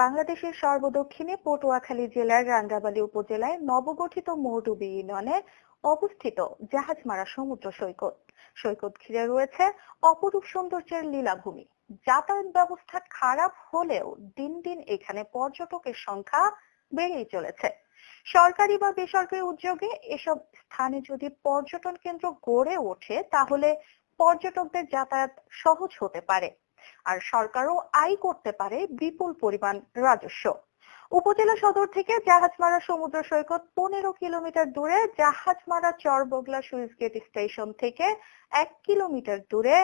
বাংলাদেশের সর্বদক্ষিণে পটুয়াখালী জেলার রাঙ্গাবালী উপজেলায় নবগঠিত মৌডুবি ইউনিয়নে অবস্থিত জাহাজমারা সমুদ্র সৈকত। সৈকত ঘিরে রয়েছে অপরূপ সৌন্দর্যের লীলাভূমি। যাতায়াত ব্যবস্থা খারাপ হলেও দিন দিন এখানে পর্যটকের সংখ্যা বেড়েই চলেছে। সরকারি বা বেসরকারি উদ্যোগে এসব স্থানে যদি পর্যটন কেন্দ্র গড়ে ওঠে, তাহলে পর্যটকদের যাতায়াত সহজ হতে পারে। আর সরকারও আয় করতে পারে বিপুল পরিমাণ রাজস্ব। উপজেলা সদর থেকে জাহাজমারা সমুদ্র সৈকত পনেরো কিলোমিটার দূরে, Jahajmara Charbagla switch gate station থেকে এক কিলোমিটার দূরে,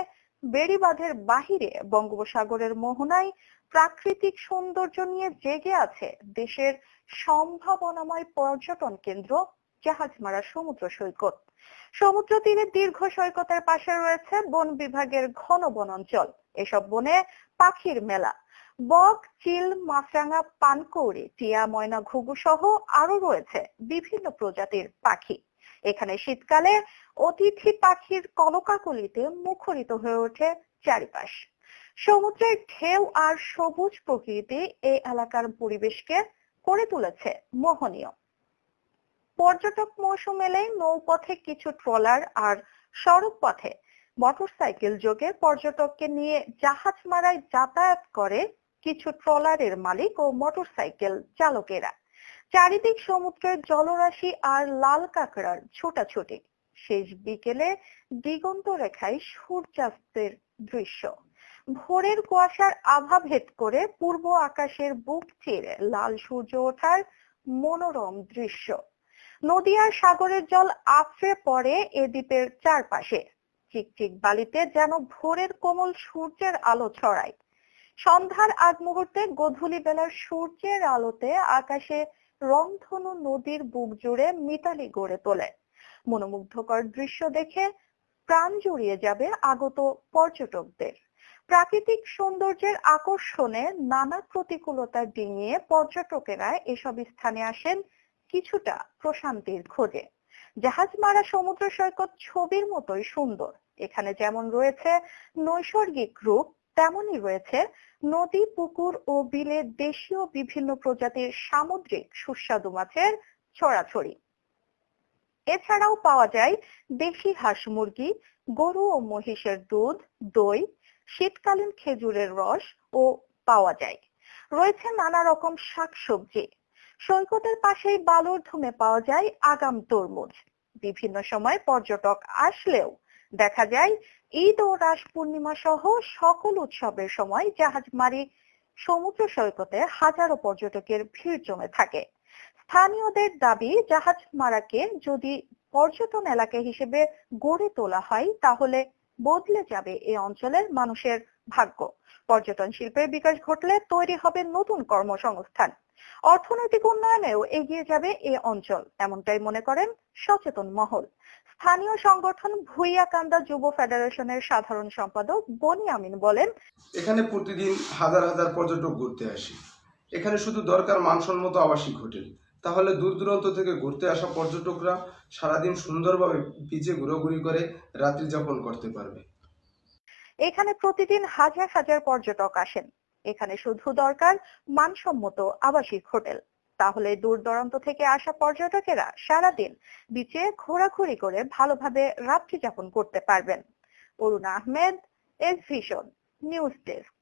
বেড়িবাঁধের বাহিরে বঙ্গোপসাগরের মোহনায় প্রাকৃতিক সৌন্দর্য নিয়ে জেগে আছে দেশের সম্ভাবনাময় পর্যটন কেন্দ্র জাহাজমারা সমুদ্র সৈকত। সমুদ্র তীরে দীর্ঘ সৈকতের পাশে রয়েছে বন বিভাগের ঘন বন অঞ্চল। এসব বনে পাখির মেলা। বক, চিল, মাছরাঙা, পানকৌড়ি, টিয়া, ময়না, ঘুঘু সহ আরও রয়েছে বিভিন্ন প্রজাতির পাখি। এখানে শীতকালে অতিথি পাখির কলকাকলিতে মুখরিত হয়ে ওঠে চারিপাশ। সমুদ্রের ঢেউ আর সবুজ প্রকৃতি এই এলাকার পরিবেশকে করে তুলেছে মোহনীয়। পর্যটক মৌসুম এলেই নৌপথে কিছু ট্রলার আর সড়ক পথে মোটরসাইকেল যোগে পর্যটককে নিয়ে জাহাজ মারায় যাতায়াত করে কিছু ট্রলারের মালিক ও মোটরসাইকেল চালকেরা। চারিদিক সমুদ্রের জলরাশি আর লাল কাঁকড়ার ছোটাছুটি। শেষ বিকেলে দিগন্ত রেখায় সূর্যাস্তের দৃশ্য। ভোরের কুয়াশার আভা ভেদ করে পূর্ব আকাশের বুক চিরে লাল সূর্য ওঠার মনোরম দৃশ্য। নদী আর সাগরের জল আফড়ে পড়ে এ দ্বীপের চারপাশে। চিকচিক বালিতে যেন ভোরের কোমল সূর্যের আলো ছড়ায়। সন্ধ্যার আগ মুহূর্তে গধূলি বেলার সূর্যের আলোতে আকাশে রংধনু নদীর বুক জুড়ে মিতালি গড়ে তোলে। মনোমুগ্ধকর দৃশ্য দেখে প্রাণ জুড়িয়ে যাবে আগত পর্যটকদের। প্রাকৃতিক সৌন্দর্যের আকর্ষণে নানা প্রতিকূলতা ডিঙিয়ে পর্যটকেরা এসব স্থানে আসেন কিছুটা প্রশান্তির খোঁজে। জাহাজমারা সমুদ্র সৈকত ছবির মতোই সুন্দর। এখানে যেমন রয়েছে নৈসর্গিক রূপ, তেমনই রয়েছে নদী, পুকুর ও বিলে দেশীয় বিভিন্ন প্রজাতির সামুদ্রিক সুস্বাদু মাছের ছড়াছড়ি। এছাড়াও পাওয়া যায় দেশি হাঁস মুরগি, গরু ও মহিষের দুধ, দই, শীতকালীন খেজুরের রস ও পাওয়া যায়। রয়েছে নানা রকম শাকসবজি। সৈকতের পাশেই বালুর ধুমে পাওয়া যায় আগাম তরমুজ। বিভিন্ন সময় পর্যটক আসলেও দেখা যায় ঈদ ও রাস পূর্ণিমা সহ সকল উৎসবের সময় জাহাজমারি সমুদ্র সৈকতে হাজারো পর্যটকের ভিড় জমে থাকে। স্থানীয়দের দাবি, জাহাজ মারাকে যদি পর্যটন এলাকা হিসেবে গড়ে তোলা হয়, তাহলে বদলে যাবে এই অঞ্চলের মানুষের ভাগ্য। পর্যটন শিল্পের বিকাশ ঘটলে তৈরি হবে নতুন কর্মসংস্থান। অর্থনৈতিক উন্নয়নেও এগিয়ে যাবে এ অঞ্চল, এমনটাই মনে করেন সচেতন মহল। স্থানীয় সংগঠন ভুইয়াকান্দা যুব ফেডারেশনের সাধারণ সম্পাদক বনি আমিন বলেন, এখানে প্রতিদিন হাজার হাজার পর্যটক ঘুরতে আসে। এখানে শুধু দরকার মানসম্মত আবাসিক হোটেল। তাহলে দূর দূরান্ত থেকে ঘুরতে আসা পর্যটকরা সারাদিন সুন্দরভাবে বিচে ঘোরাঘুরি করে রাত্রি যাপন করতে পারবে। এখানে প্রতিদিন হাজার হাজার পর্যটক আসেন। এখানে শুধু দরকার মানসম্মত আবাসিক হোটেল। তাহলে দূর দূরান্ত থেকে আসা পর্যটকেরা সারাদিন বিচে ঘোরাঘুরি করে ভালোভাবে রাত্রি যাপন করতে পারবেন। Arun Ahmed, S vision, news desk.